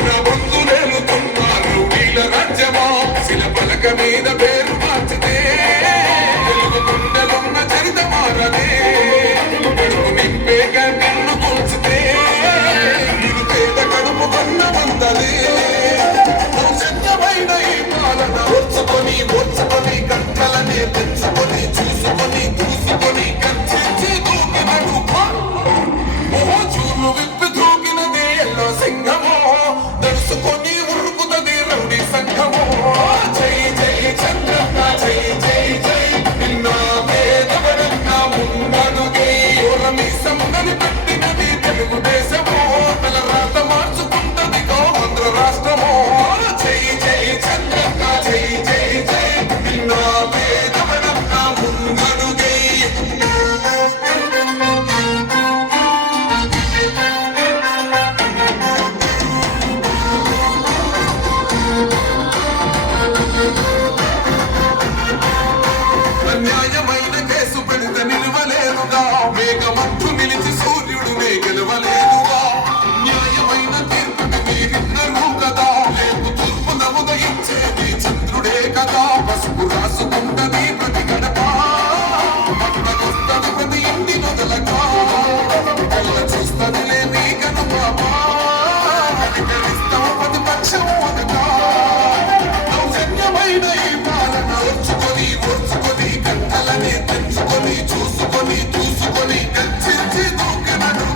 నా బంధులేలుతున్నారు వీళ్ళ రాజ్యమా శిలపలక మీద పేరు మార్చితే తెలుగు గుండెలున్న చరిత మారదే కడుపు నింపేక నిన్ను కూల్చితే నిరుపేద కడుపు కన్న వందదే సౌజన్యమైన ఈ పాలన ఓర్చుకొని గంటలనే తెచ్చుకొని చూసుకొని చూసుకొని కర్చించి దూకినడు చూలు విప్పి దూకినది ఎల్లో సింహమో దడుసుకొని ఉరుకుతది రౌడీ సంఘమో జై జై చంద్రన్న జై జై జై నిన్న పేదవరన్న ముందడుగై ఓరమి సందని పెట్టినది తెలుగుదేశమో తల రాత మార్చుకుంటది ఆంధ్ర రాష్ట్రమో జై జై చంద్రన్న జై జై జై నిన్న పేదవరన్న ముందడుగై అన్యాయమైన కేసు పెడితే నిలవలేదుగా మేఘమట్టు నిలిచి సూర్యుడు గెలవలేదుగా న్యాయమైన తీర్పుని మీరిద్దరూ కదా రేపు తూర్పున ఉదయించేది చంద్రుడే కదా పసుపు రాసుకుంటది ప్రతి గడప మట్టకొస్తది ప్రతి ఇంటి మొదలగా కళ్ళ చూస్తదిలే మీ కనుపాపా అధికరిస్తాము ప్రతిపక్షం అనగా సౌజన్యమైన ఈ పాలన ఓర్చుకొని గంటలని తెంచుకొని చూసుకొని చూసుకొని కర్చించి దూకినడు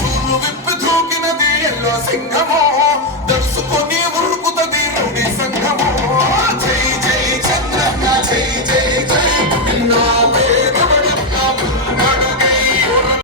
చూలు విప్పి దూకినది ఎల్లో సింహమో దడుసుకొని